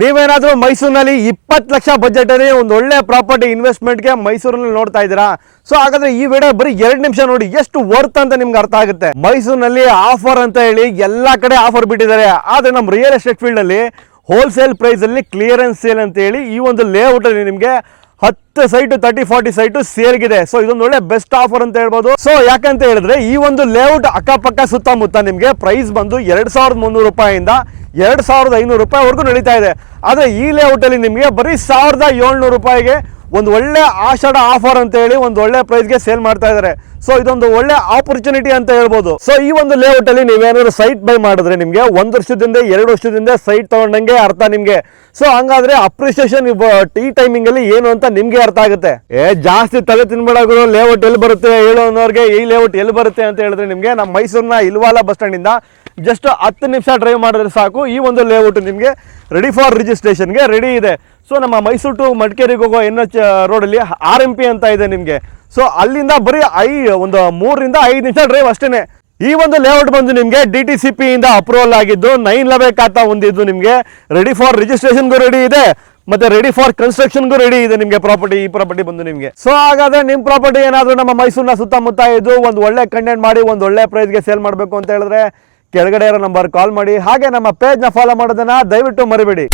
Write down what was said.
ನೀವೇನಾದ್ರೂ ಮೈಸೂರಿನಲ್ಲಿ 20 ಲಕ್ಷ ಬಜೆಟ್ ಅಲ್ಲಿ ಒಂದು ಒಳ್ಳೆ ಪ್ರಾಪರ್ಟಿ ಇನ್ವೆಸ್ಟ್ಮೆಂಟ್ಗೆ ಮೈಸೂರಿನಲ್ಲಿ ನೋಡ್ತಾ ಇದ್ದೀರಾ? ಸೊ ಹಾಗಾದ್ರೆ ಈ ವಿಡಿಯೋ ಬರೀ 2 ನಿಮಿಷ ನೋಡಿ, ಎಷ್ಟು ವರ್ತ್ ಅಂತ ನಿಮ್ಗೆ ಅರ್ಥ ಆಗುತ್ತೆ. ಮೈಸೂರಿನಲ್ಲಿ ಆಫರ್ ಅಂತ ಹೇಳಿ ಎಲ್ಲಾ ಕಡೆ ಆಫರ್ ಬಿಟ್ಟಿದ್ದಾರೆ. ಆದ್ರೆ ನಮ್ಮ ರಿಯಲ್ ಎಸ್ಟೇಟ್ ಫೀಲ್ಡ್ ಅಲ್ಲಿ ಹೋಲ್ಸೇಲ್ ಪ್ರೈಸ್ ಅಲ್ಲಿ ಕ್ಲಿಯರೆನ್ಸ್ ಸೇಲ್ ಅಂತ ಹೇಳಿ ಈ ಒಂದು ಲೇಔಟ್ ಅಲ್ಲಿ ನಿಮ್ಗೆ 10 ಸೈಟ್ 30-40 ಸೈಟ್ ಸೇಲ್ಗಿದೆ. ಸೊ ಇದೊಂದು ಒಳ್ಳೆ ಬೆಸ್ಟ್ ಆಫರ್ ಅಂತ ಹೇಳ್ಬೋದು. ಸೊ ಯಾಕಂತ ಹೇಳಿದ್ರೆ ಈ ಒಂದು ಲೇಔಟ್ ಅಕ್ಕಪಕ್ಕ ಸುತ್ತಮುತ್ತ ನಿಮ್ಗೆ ಪ್ರೈಸ್ ಬಂದು 2300 ರೂಪಾಯಿಂದ 2500 ರೂಪಾಯಿವರೆಗೂ ನಡೀತಾ ಇದೆ. ಆದ್ರೆ ಈ ಲೇಔಟ್ ಅಲ್ಲಿ ನಿಮ್ಗೆ ಬರೀ 1700 ರೂಪಾಯಿಗೆ ಒಂದು ಒಳ್ಳೆ ಆಷಾಢ ಆಫರ್ ಅಂತ ಹೇಳಿ ಒಂದು ಒಳ್ಳೆ ಪ್ರೈಸ್ಗೆ ಸೇಲ್ ಮಾಡ್ತಾ ಇದ್ದಾರೆ. ಸೊ ಇದೊಂದು ಒಳ್ಳೆ ಆಪರ್ಚುನಿಟಿ ಅಂತ ಹೇಳ್ಬೋದು. ಸೊ ಈ ಒಂದು ಲೇಔಟ್ ಅಲ್ಲಿ ನೀವೇನಾದ್ರು ಸೈಟ್ ಬೈ ಮಾಡಿದ್ರೆ ನಿಮ್ಗೆ 1 ವರ್ಷದಿಂದ 2 ವರ್ಷದಿಂದ ಸೈಟ್ ತಗೊಂಡಂಗೆ ಅರ್ಥ ನಿಮ್ಗೆ. ಸೊ ಹಂಗಾದ್ರೆ ಅಪ್ರಿಸಿಯೇಷನ್ ಈ ಟೈಮಿಂಗ್ ಅಲ್ಲಿ ಏನು ಅಂತ ನಿಮ್ಗೆ ಅರ್ಥ ಆಗುತ್ತೆ. ಜಾಸ್ತಿ ತಲೆ ತಿನ್ಬೇಡಾದ್ರು ಲೇಔಟ್ ಎಲ್ಲಿ ಬರುತ್ತೆ ಹೇಳೋನವ್ರಿಗೆ ಈ ಲೇಔಟ್ ಎಲ್ಲಿ ಬರುತ್ತೆ ಅಂತ ಹೇಳಿದ್ರೆ ನಿಮ್ಗೆ ನಮ್ಮ ಮೈಸೂರಿನ ಇಲ್ವಾಲ ಬಸ್ ಸ್ಟ್ಯಾಂಡ್ ಇಂದ ಜಸ್ಟ್ 10 ನಿಮಿಷ ಡ್ರೈವ್ ಮಾಡಿದ್ರೆ ಸಾಕು. ಈ ಒಂದು ಲೇಔಟ್ ನಿಮ್ಗೆ ರೆಡಿ ಫಾರ್ ರಿಜಿಸ್ಟ್ರೇಷನ್ಗೆ ರೆಡಿ ಇದೆ. ಸೊ ನಮ್ಮ ಮೈಸೂರು ಟು ಮಡಿಕೇರಿಗೆ ಹೋಗೋ NH ರೋಡಲ್ಲಿ RMP ಅಂತ ಇದೆ ನಿಮ್ಗೆ. ಸೊ ಅಲ್ಲಿಂದ ಬರೀ 3 ರಿಂದ 5 ನಿಮಿಷ ಡ್ರೈವ್ ಅಷ್ಟೇನೆ. ಈ ಒಂದು ಲೇಔಟ್ ಬಂದು ನಿಮ್ಗೆ DTCP ಇಂದ ಅಪ್ರೂವಲ್ ಆಗಿದ್ದು 911 ಖಾತಾ ಹೊಂದಿದ್ದು ನಿಮ್ಗೆ ರೆಡಿ ಫಾರ್ ರಿಜಿಸ್ಟ್ರೇಷನ್ಗೂ ರೆಡಿ ಇದೆ, ಮತ್ತೆ ರೆಡಿ ಫಾರ್ ಕನ್ಸ್ಟ್ರಕ್ಷನ್ಗೂ ರೆಡಿ ಇದೆ ನಿಮ್ಗೆ ಈ ಪ್ರಾಪರ್ಟಿ ಬಂದು ನಿಮ್ಗೆ. ಸೊ ಹಾಗಾದ್ರೆ ನಿಮ್ ಪ್ರಾಪರ್ಟಿ ಏನಾದ್ರು ನಮ್ಮ ಮೈಸೂರಿನ ಸುತ್ತಮುತ್ತ ಇದು ಒಂದು ಒಳ್ಳೆ ಕಂಟೆಂಟ್ ಮಾಡಿ ಒಂದು ಒಳ್ಳೆ ಪ್ರೈಸ್ಗೆ ಸೇಲ್ ಮಾಡಬೇಕು ಅಂತ ಹೇಳಿದ್ರೆ ಕೆಳಗಡೆ ಇರೋ ನಂಬರ್ ಕಾಲ್ ಮಾಡಿ. ಹಾಗೆ ನಮ್ಮ ಪೇಜ್ನ ಫಾಲೋ ಮಾಡೋದನ್ನ ದಯವಿಟ್ಟು ಮರಿಬೇಡಿ.